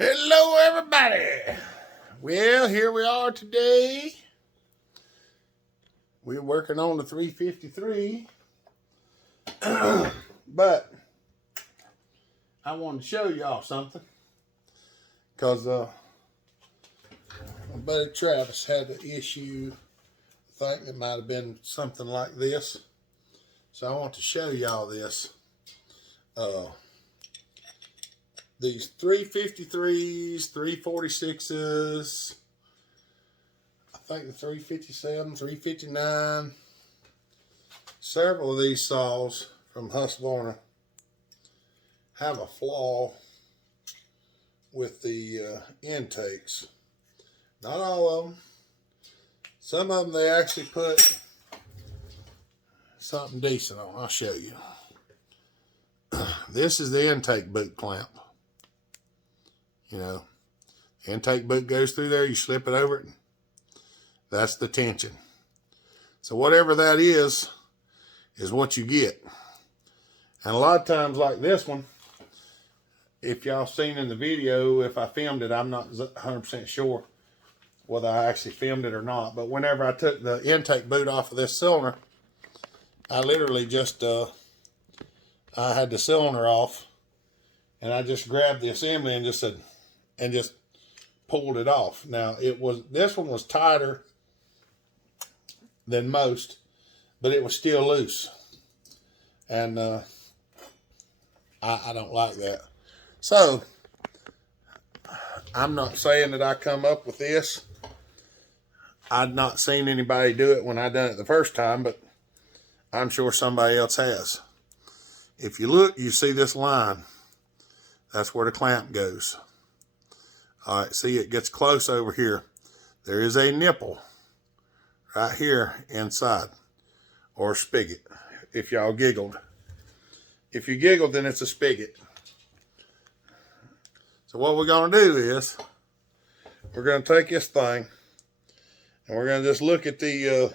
Hello, everybody. Well, here we are today. We're working on the 353, but I wanted to show y'all something because my buddy Travis had an issue. I think it might have been something like this, so I want to show y'all this. These 353s, 346s, I think the 357, 359, several of these saws from Husqvarna have a flaw with the intakes. Not all of them. Some of them they actually put something decent on. I'll show you. This is the intake boot clamp. You know, intake boot goes through there, you slip it over it. That's the tension. So whatever that is what you get. And a lot of times like this one, if y'all seen in the video, if I filmed it, I'm not 100% sure whether I actually filmed it or not. But whenever I took the intake boot off of this cylinder, I literally just, I had the cylinder off and I just grabbed the assembly and just pulled it off. Now this one was tighter than most, but it was still loose. And I don't like that. So I'm not saying that I come up with this. I'd not seen anybody do it when I done it the first time, but I'm sure somebody else has. If you look, you see this line. That's where the clamp goes. All right, see, it gets close over here. There is a nipple right here inside, or a spigot, if y'all giggled. If you giggled, then it's a spigot. So what we're going to do is, we're going to take this thing, and we're going to just look at the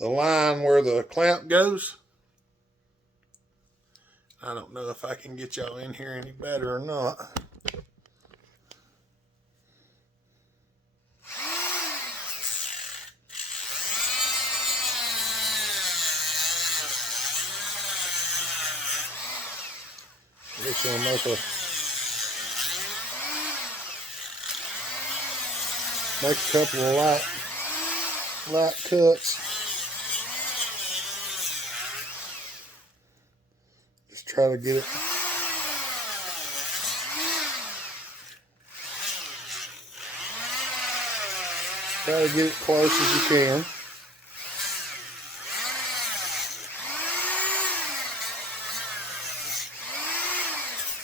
line where the clamp goes. I don't know if I can get y'all in here any better or not. Just gonna make a couple of light cuts. Just try to get it. Try to get it close as you can.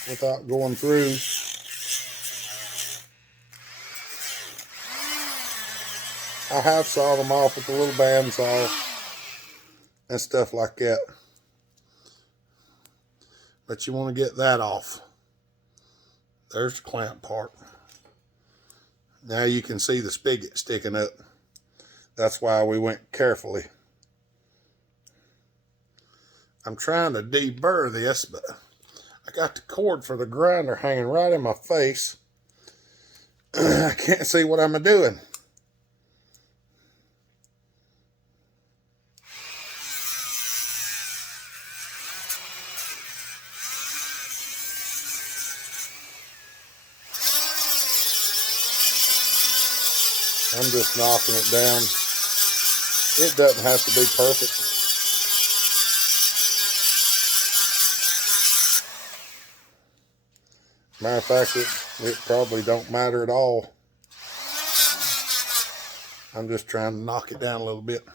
Without going through. I have sawed them off with a little bandsaw and stuff like that. But you want to get that off. There's the clamp part. Now you can see the spigot sticking up. That's why we went carefully. I'm trying to deburr this, but I got the cord for the grinder hanging right in my face. I can't see what I'm doing. I'm just knocking it down. It doesn't have to be perfect. Matter of fact, it probably don't matter at all. I'm just trying to knock it down a little bit.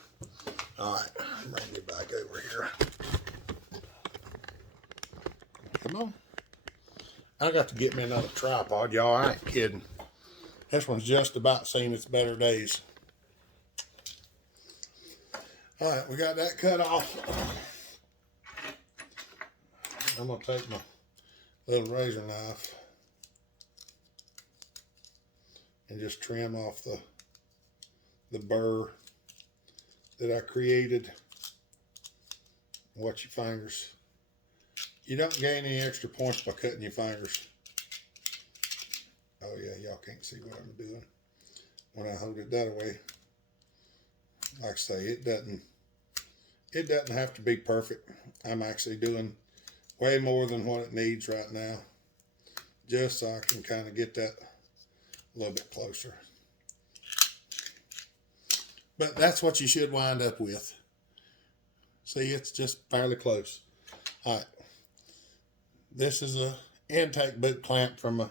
All right, bring it back over here. Come on. I got to get me another tripod, y'all. I ain't kidding. This one's just about seen its better days. All right, we got that cut off. I'm gonna take my little razor knife and just trim off the burr that I created. Watch your fingers. You don't gain any extra points by cutting your fingers. y'all can't see what I'm doing when I hold it that way. Like I say, it doesn't have to be perfect. I'm actually doing way more than what it needs right now, just so I can kind of get that a little bit closer. But that's what you should wind up with. See, it's just fairly close. All right. This is a intake boot clamp from a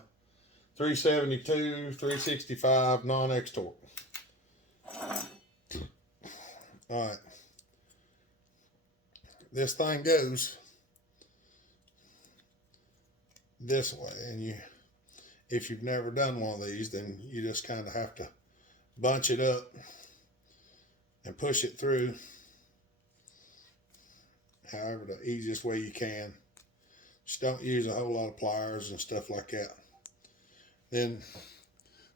372, 365 non-X torque. All right. This thing goes this way, and if you've never done one of these, then you just kind of have to bunch it up and push it through however the easiest way you can. Just don't use a whole lot of pliers and stuff like that. Then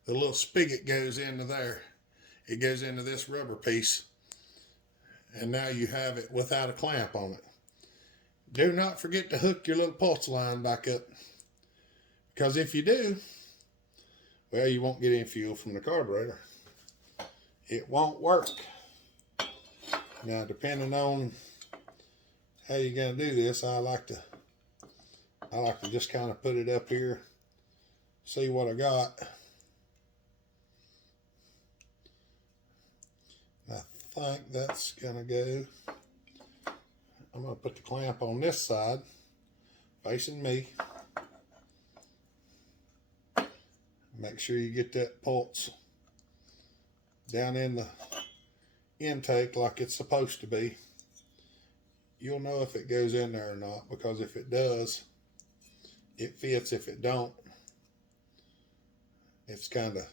the little spigot goes into there. It goes into this rubber piece, and now you have it without a clamp on it. Do not forget to hook your little pulse line back up, because if you do, well, you won't get any fuel from the carburetor. It won't work. Now, depending on how you're gonna do this, I like to just kind of put it up here, see what I got. I think that's gonna go. I'm gonna put the clamp on this side, facing me. Make sure you get that pulse down in the intake like it's supposed to be. You'll know if it goes in there or not, because if it does, it fits. If it don't, it's kind of,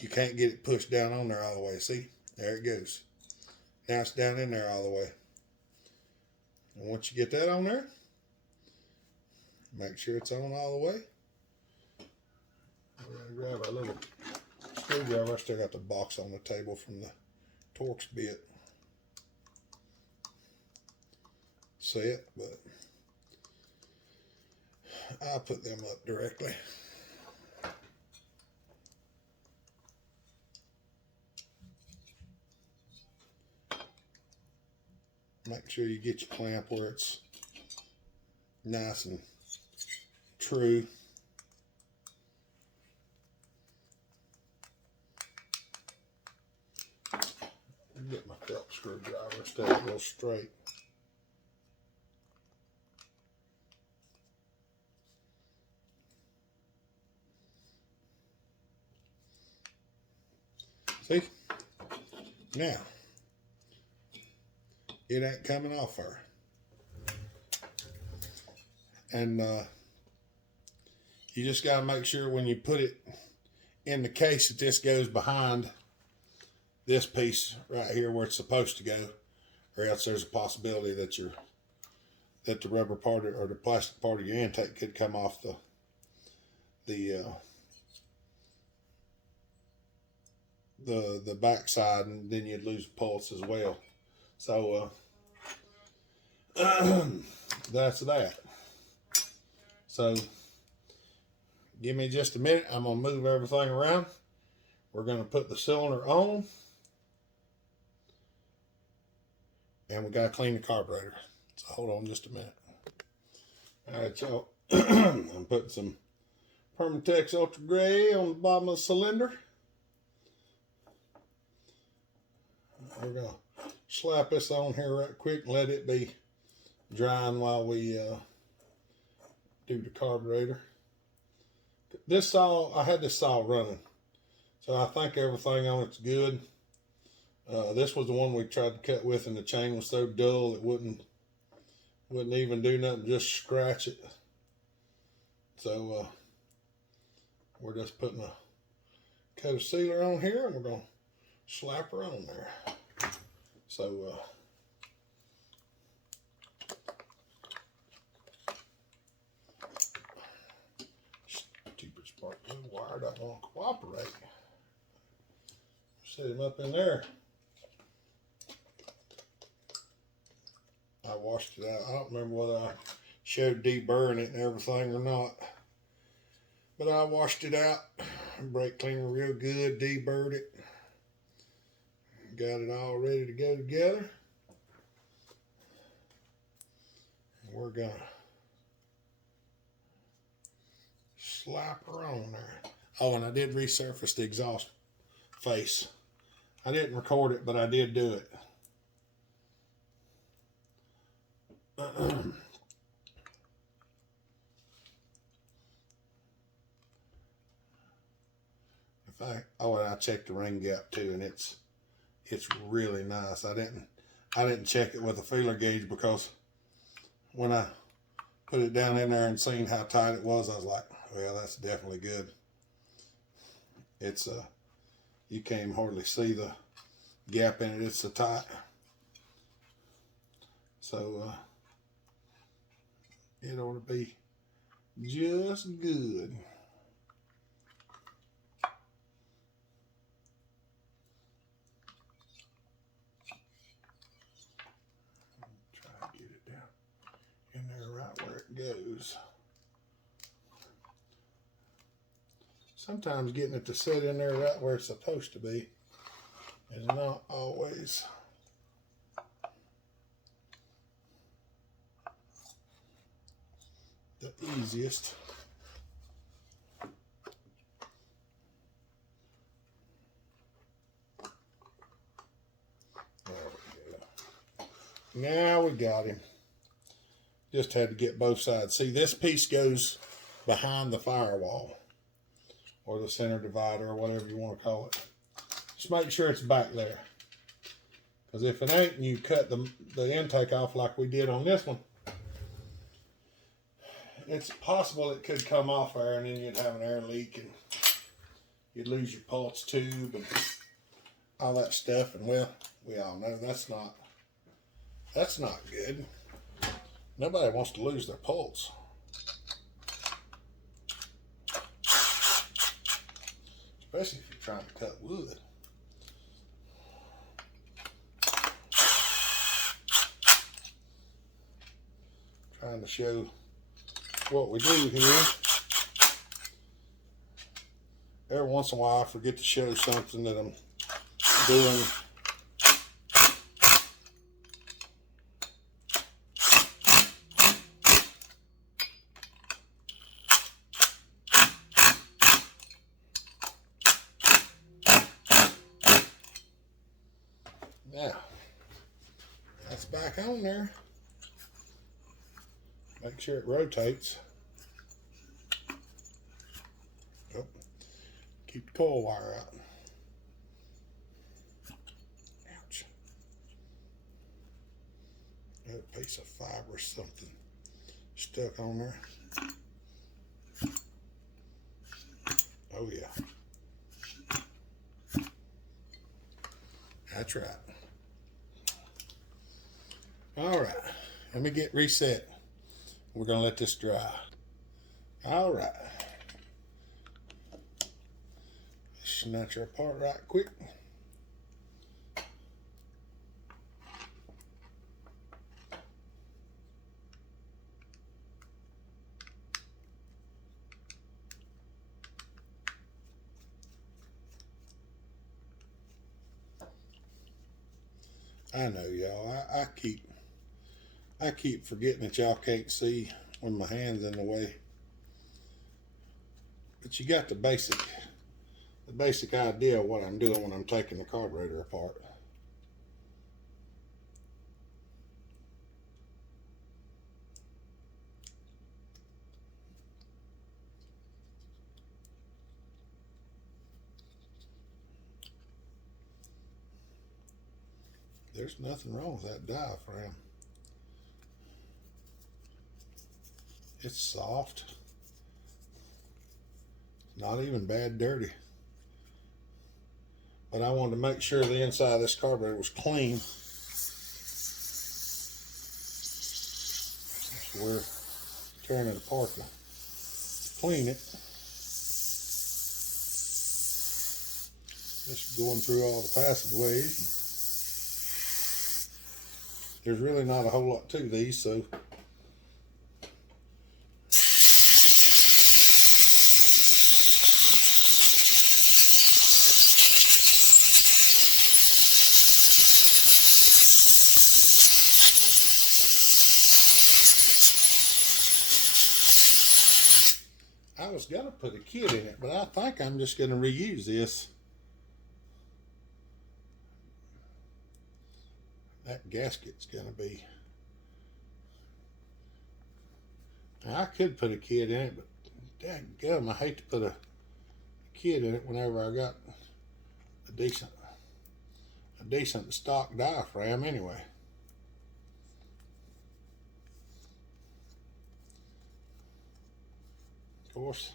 you can't get it pushed down on there all the way. See, there it goes. Now it's down in there all the way. And once you get that on there, make sure it's on all the way. We're going to grab our little screwdriver. I still got the box on the table from the Torx bit set, but I'll put them up directly. Make sure you get your clamp where it's nice and true. Get my Phillips screwdriver, stay a little straight. See? Now, it ain't coming off her. And you just got to make sure when you put it in the case that this goes behind this piece right here where it's supposed to go, or else there's a possibility that the rubber part or the plastic part of your intake could come off the back side, and then you'd lose pulse as well. So that's that. So give me just a minute. I'm gonna move everything around. We're gonna put the cylinder on, and we gotta clean the carburetor. So hold on just a minute. All right, y'all. I'm putting some Permatex Ultra Gray on the bottom of the cylinder. We're gonna slap this on here right quick and let it be drying while we do the carburetor. This saw, I had this saw running, so I think everything on it's good. This was the one we tried to cut with, and the chain was so dull it wouldn't even do nothing, just scratch it. So we're just putting a coat of sealer on here, and we're gonna slap her on there. So stupid spark plug wire don't want to cooperate. Set him up in there. I washed it out. I don't remember whether I showed deburring it and everything or not, but I washed it out brake cleaner real good, deburred it. Got it all ready to go together. And we're gonna slap her on there. Oh, and I did resurface the exhaust face. I didn't record it, but I did do it. And I checked the ring gap too, and it's really nice. I didn't check it with a feeler gauge because when I put it down in there and seen how tight it was, I was like, well, that's definitely good. It's you can't even hardly see the gap in it. It's so tight. So it ought to be just good. Try to get it down in there right where it goes. Sometimes getting it to sit in there right where it's supposed to be is not always the easiest. There we go. Now we got him. Just had to get both sides. See, this piece goes behind the firewall, or the center divider, or whatever you want to call it. Just make sure it's back there. Because if it ain't and you cut the intake off like we did on this one, it's possible it could come off there and then you'd have an air leak and you'd lose your pulse tube and all that stuff. And well, we all know that's not good. Nobody wants to lose their pulse. Especially if you're trying to cut wood. Trying to show what we do here. Every once in a while I forget to show something that I'm doing. Now, that's back on there. Make sure it rotates. Oh, keep the coil wire out. Ouch. Got a piece of fiber or something stuck on there. Oh yeah. That's right. All right, let me get reset. We're gonna let this dry. All right. Snatch her apart right quick. I know y'all, I keep forgetting that y'all can't see when my hand's in the way. But you got the basic idea of what I'm doing when I'm taking the carburetor apart. There's nothing wrong with that diaphragm. It's soft. Not even bad dirty. But I wanted to make sure the inside of this carburetor was clean. So we're tearing it apart to clean it. Just going through all the passageways. There's really not a whole lot to these, so was gonna put a kit in it, but I think I'm just gonna reuse this. That gasket's gonna be. Now, I could put a kit in it, but dadgum, I hate to put a kit in it whenever I got a decent stock diaphragm anyway. Of course,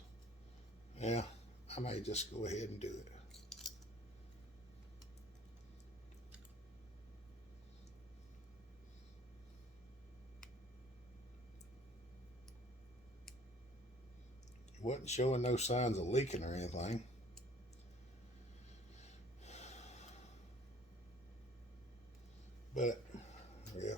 yeah, I may just go ahead and do it. It wasn't showing no signs of leaking or anything. But, yeah.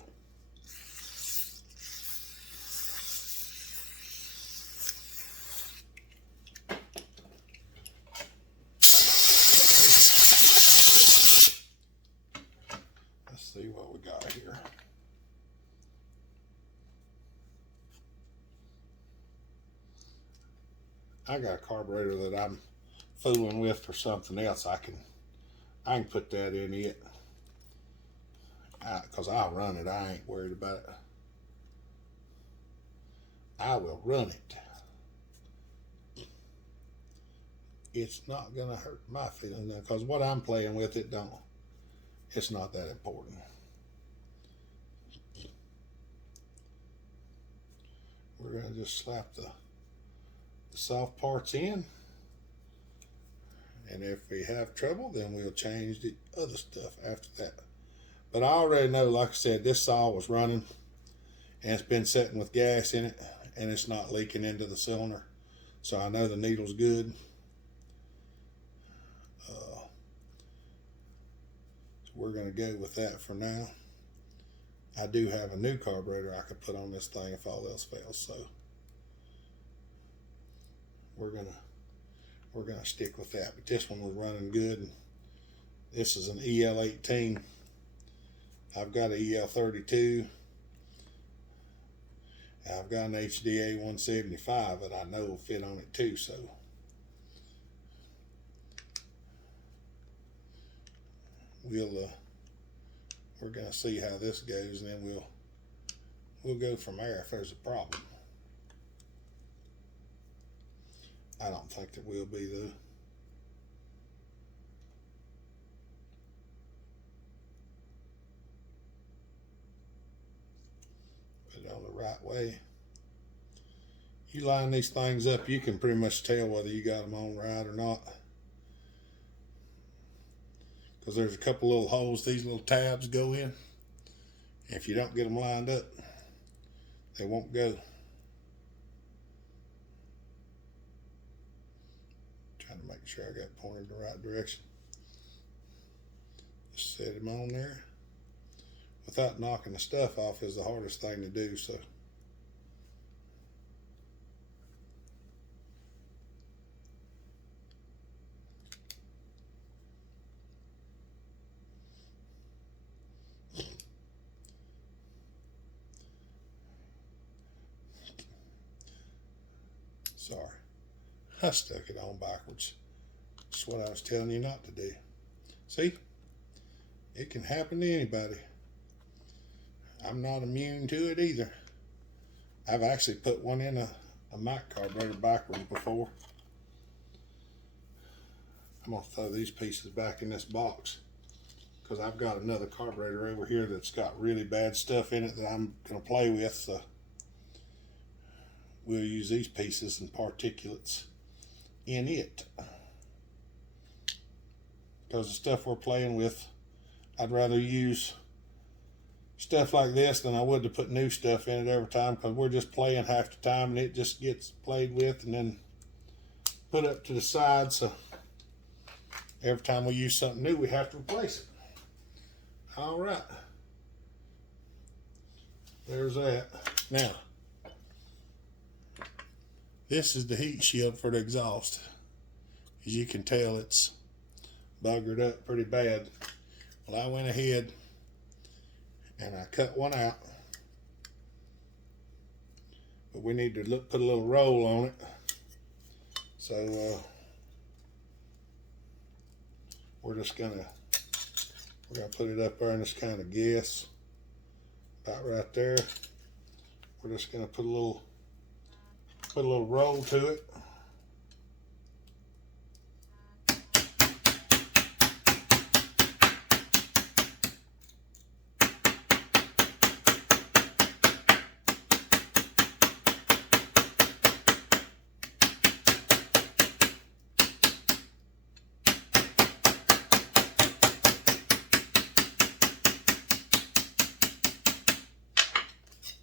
Let's see what we got here. I got a carburetor that I'm fooling with for something else. I can put that in it. Because I'll run it. I ain't worried about it. I will run it. It's not gonna hurt my feelings because what I'm playing with, it's not that important. We're gonna just slap the soft parts in, and if we have trouble, then we'll change the other stuff after that. But I already know, like I said, this saw was running and it's been sitting with gas in it and it's not leaking into the cylinder, so I know the needle's good. So we're going to go with that for now. I do have a new carburetor I could put on this thing if all else fails, so we're gonna stick with that. But this one was running good. This is an EL18. I've got an EL32. I've got an HDA 175 that I know will fit on it too. So we're gonna see how this goes, and then we'll go from there if there's a problem. I don't think there will be though. Put it on the right way. You line these things up, you can pretty much tell whether you got them on right or not. Because there's a couple little holes these little tabs go in. If you don't get them lined up, they won't go. Trying to make sure I got pointed the right direction. Just set them on there. Without knocking the stuff off is the hardest thing to do, so. Sorry, I stuck it on backwards. That's what I was telling you not to do. See, it can happen to anybody. I'm not immune to it either. I've actually put one in a mic carburetor backwards before. I'm gonna throw these pieces back in this box because I've got another carburetor over here that's got really bad stuff in it that I'm gonna play with, so we'll use these pieces and particulates in it. Because the stuff we're playing with, I'd rather use stuff like this than I would to put new stuff in it every time, because we're just playing half the time and it just gets played with and then put up to the side, so every time we use something new we have to replace it. All right, there's that. Now, this is the heat shield for the exhaust. As you can tell, it's buggered up pretty bad. Well, I went ahead and I cut one out, but we need to put a little roll on it So we're gonna put it up there and just kind of guess about right there. We're just gonna put a little roll to it.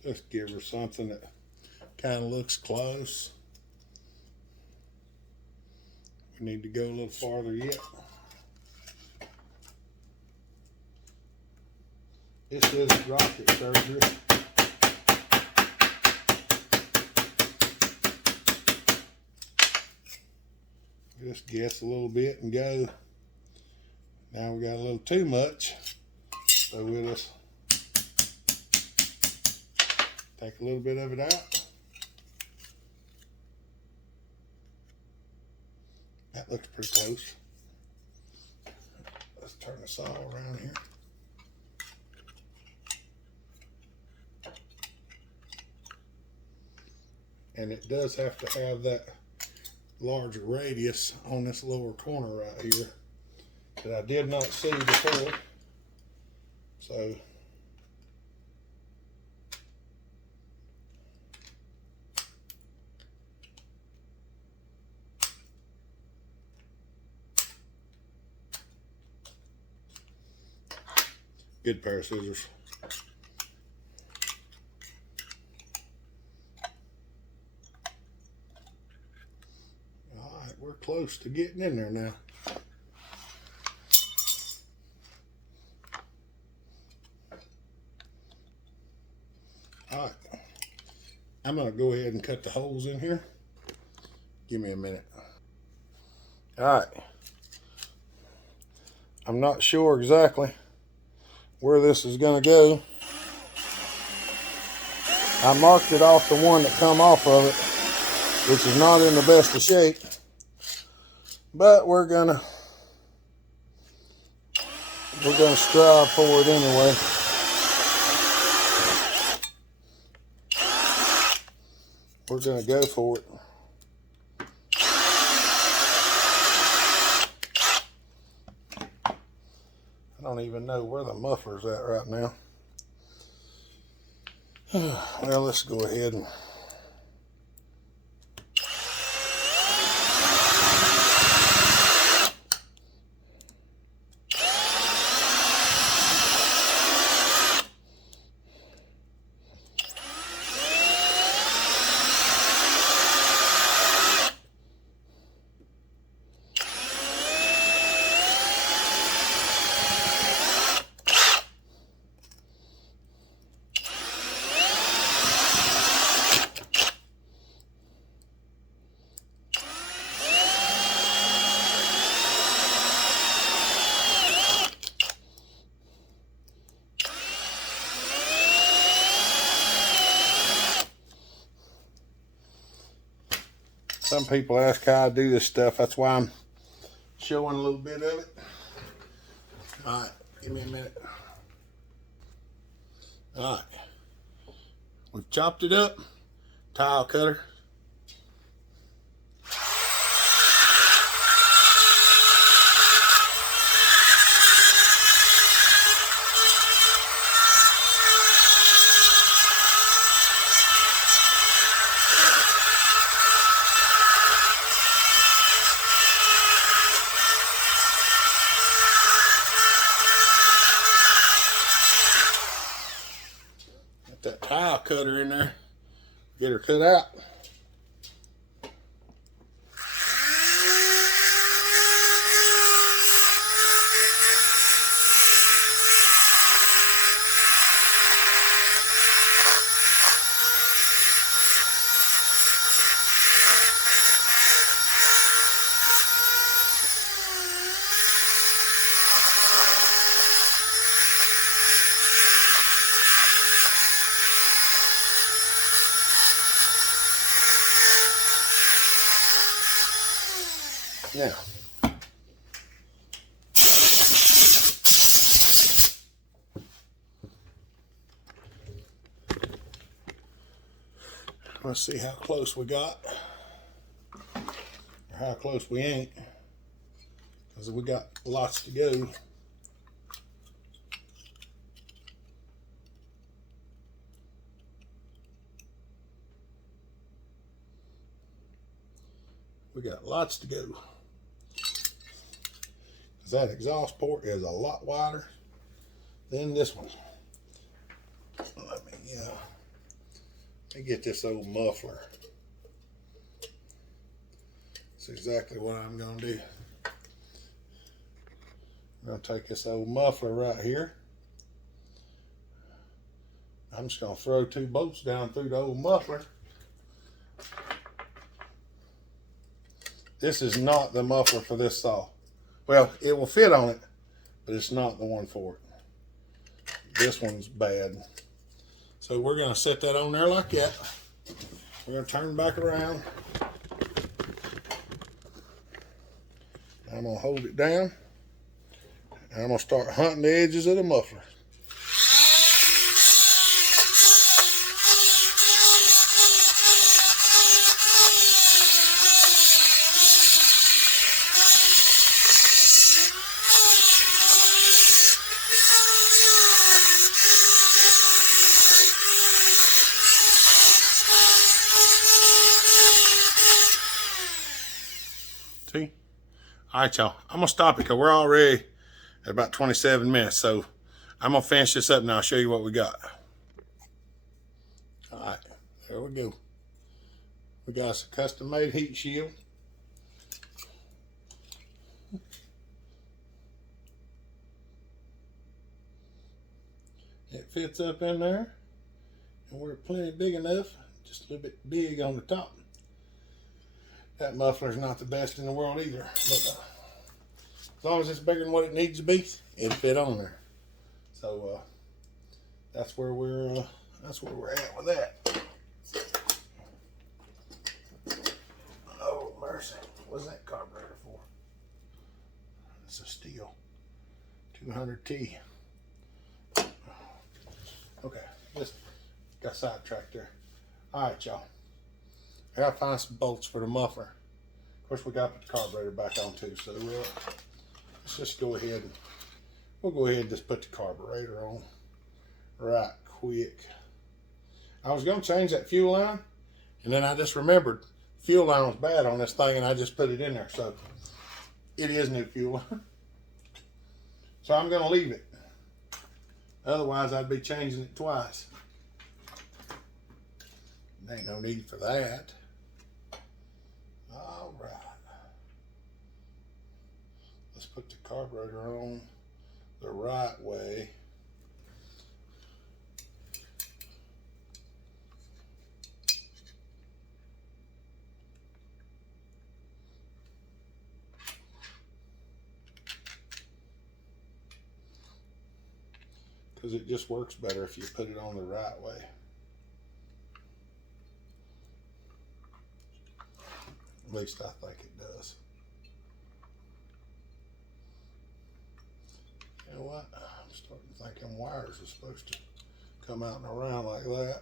Let's give her something that kind of looks close. We need to go a little farther yet. This is rocket surgery. Just guess a little bit and go. Now we got a little too much, so we'll just take a little bit of it out. That looks pretty close. Let's turn the saw around here. And it does have to have that larger radius on this lower corner right here that I did not see before. So good pair of scissors. All right, we're close to getting in there now. All right, I'm gonna go ahead and cut the holes in here. Give me a minute. All right, I'm not sure exactly where this is gonna go. I marked it off the one that come off of it, which is not in the best of shape, but we're gonna strive for it anyway. We're gonna go for it. I don't even know where the muffler's at right now. Well, let's go ahead and some people ask how I do this stuff. That's why I'm showing a little bit of it. All right, give me a minute. All right, we've chopped it up. Tile cutter. That tile cutter in there, get her cut out. Now, let's see how close we got, or how close we ain't, because we got lots to go. We got lots to go. Because that exhaust port is a lot wider than this one. Let me get this old muffler. That's exactly what I'm going to do. I'm going to take this old muffler right here. I'm just going to throw 2 bolts down through the old muffler. This is not the muffler for this saw. Well, it will fit on it, but it's not the one for it. This one's bad. So we're going to set that on there like that. We're going to turn back around. I'm going to hold it down. And I'm going to start hunting the edges of the muffler. See? All right, y'all. I'm going to stop it because we're already at about 27 minutes. So I'm going to finish this up now. I'll show you what we got. All right. There we go. We got us a custom-made heat shield. It fits up in there. And we're plenty big enough. Just a little bit big on the top. That muffler's not the best in the world either, but as long as it's bigger than what it needs to be, it'll fit on there. So that's where we're at with that. Oh mercy! What's that carburetor for? It's a steel 200T. Okay, just got sidetracked there. All right, y'all. I gotta find some bolts for the muffler. Of course, we gotta put the carburetor back on too. So let's just go ahead and we'll go ahead and just put the carburetor on right quick. I was gonna change that fuel line, and then I just remembered fuel line was bad on this thing, and I just put it in there. So it is new fuel line. So I'm gonna leave it. Otherwise, I'd be changing it twice. There ain't no need for that. All right. Let's put the carburetor on the right way. Because it just works better if you put it on the right way. At least I think it does. You know what? I'm starting to think them wires are supposed to come out and around like that.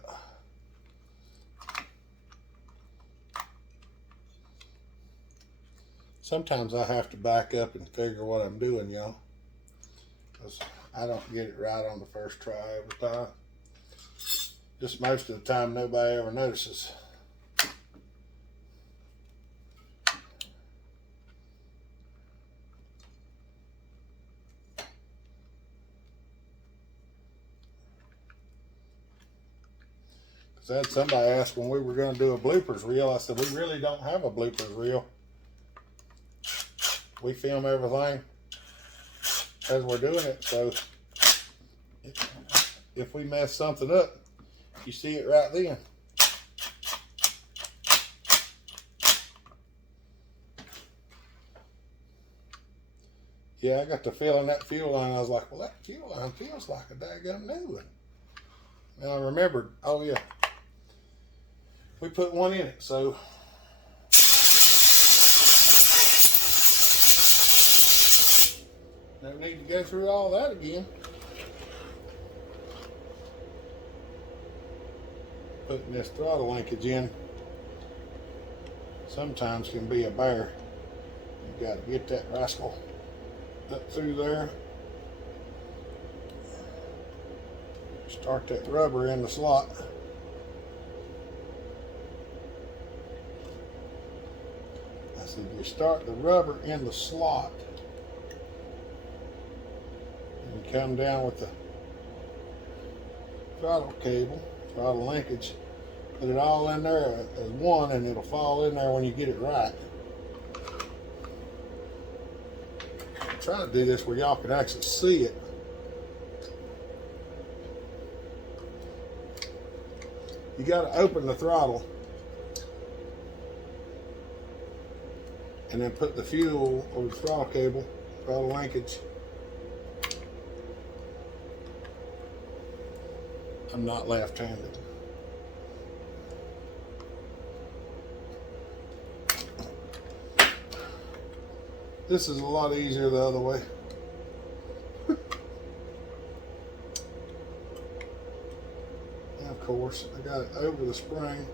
Sometimes I have to back up and figure what I'm doing, y'all. Because I don't get it right on the first try every time. Just most of the time, nobody ever notices. I had somebody ask when we were going to do a bloopers reel. I said, we really don't have a bloopers reel. We film everything as we're doing it. So if we mess something up, you see it right then. Yeah, I got to feeling that fuel line. I was like, well, that fuel line feels like a daggum new one. And I remembered, oh yeah, we put one in it, so Never need to go through all that again. Putting this throttle linkage in sometimes can be a bear. You got to get that rascal up through there. Start that rubber in the slot. I said you start the rubber in the slot and you come down with the throttle cable, throttle linkage, put it all in there as one, and it'll fall in there when you get it right. I'm trying to do this where y'all can actually see it. You got to open the throttle and then put the fuel or the throttle cable, throttle linkage. I'm not left-handed. This is a lot easier the other way. And of course, I got it over the spring.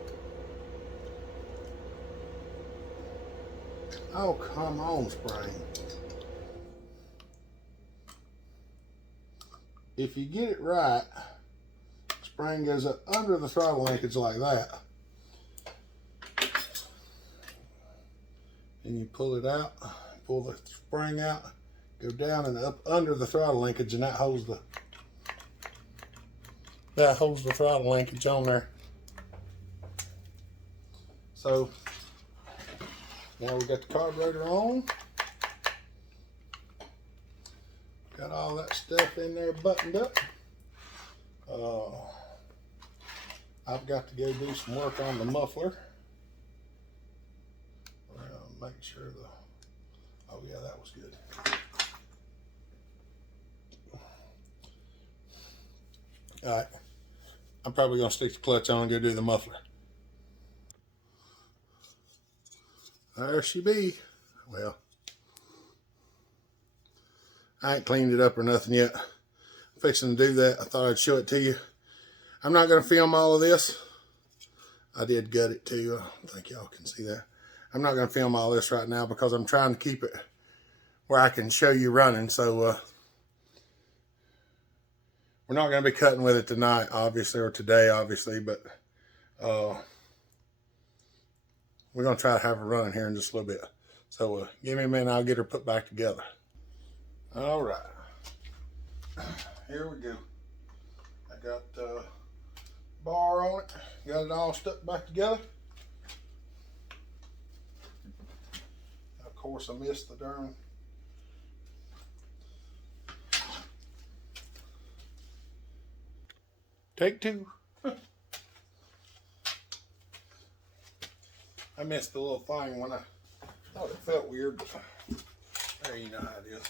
Oh, come on, spring. If you get it right, spring goes up under the throttle linkage like that. And you pull it out, pull the spring out, go down and up under the throttle linkage, and that holds the throttle linkage on there. So now we got the carburetor on. Got all that stuff in there buttoned up. I've got to go do some work on the muffler. Make sure oh yeah, that was good. All right, I'm probably gonna stick the clutch on and go do the muffler. There she be. Well, I ain't cleaned it up or nothing yet. I'm fixing to do that. I thought I'd show it to you. I'm not gonna film all of this. I did gut it too. I don't think y'all can see that. I'm not going to film all this right now because I'm trying to keep it where I can show you running. So we're not going to be cutting with it tonight, obviously, or today, obviously, but we're going to try to have her running here in just a little bit. So give me a minute, I'll get her put back together. All right, here we go. I got bar on it, got it all stuck back together. Of course, I missed the darn take two. I missed the little thing when I thought it felt weird, but there you know how it is.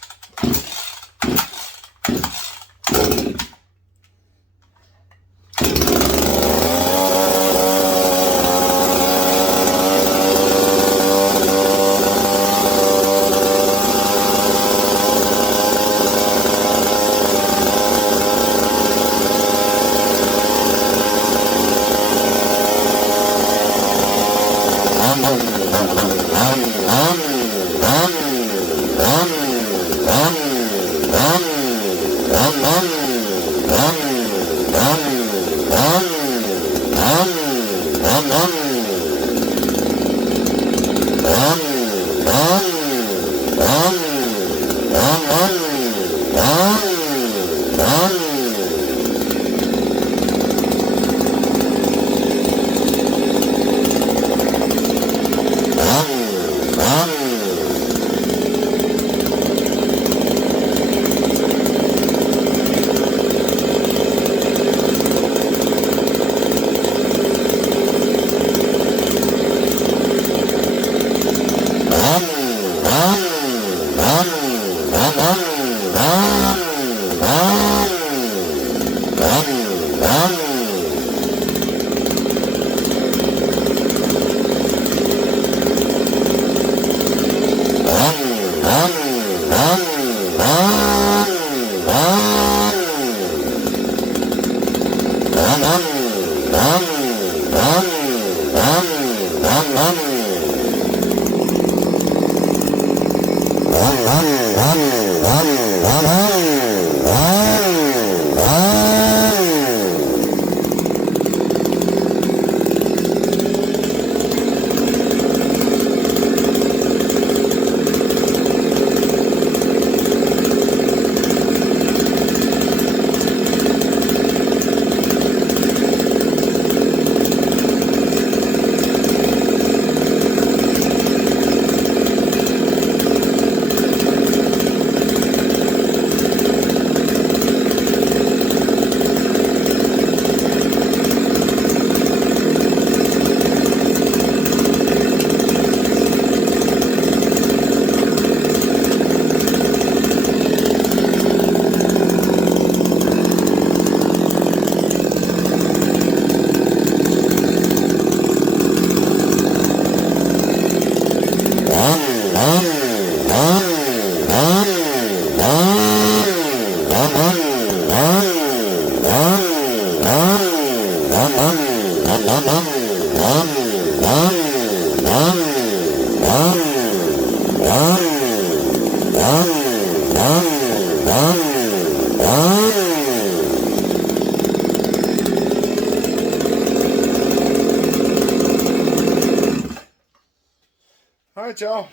Alright, y'all.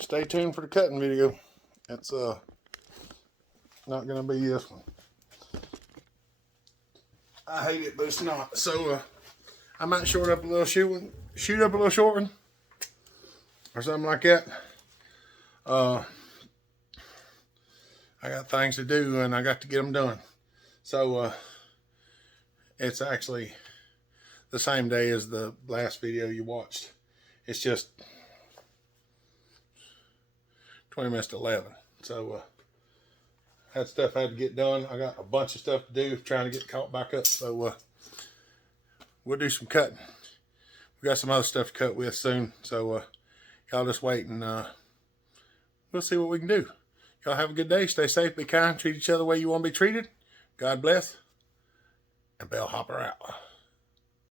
Stay tuned for the cutting video. It's not gonna be this one. I hate it, but it's not. So I might shoot up a little short one or something like that. I got things to do and I got to get them done. So it's actually the same day as the last video you watched. It's just 20 minutes to 11. So that stuff had to get done. I got a bunch of stuff to do, trying to get caught back up. So we'll do some cutting. We got some other stuff to cut with soon. So y'all just wait and we'll see what we can do. Y'all have a good day. Stay safe, be kind, treat each other the way you want to be treated. God bless. And Bellhopper out.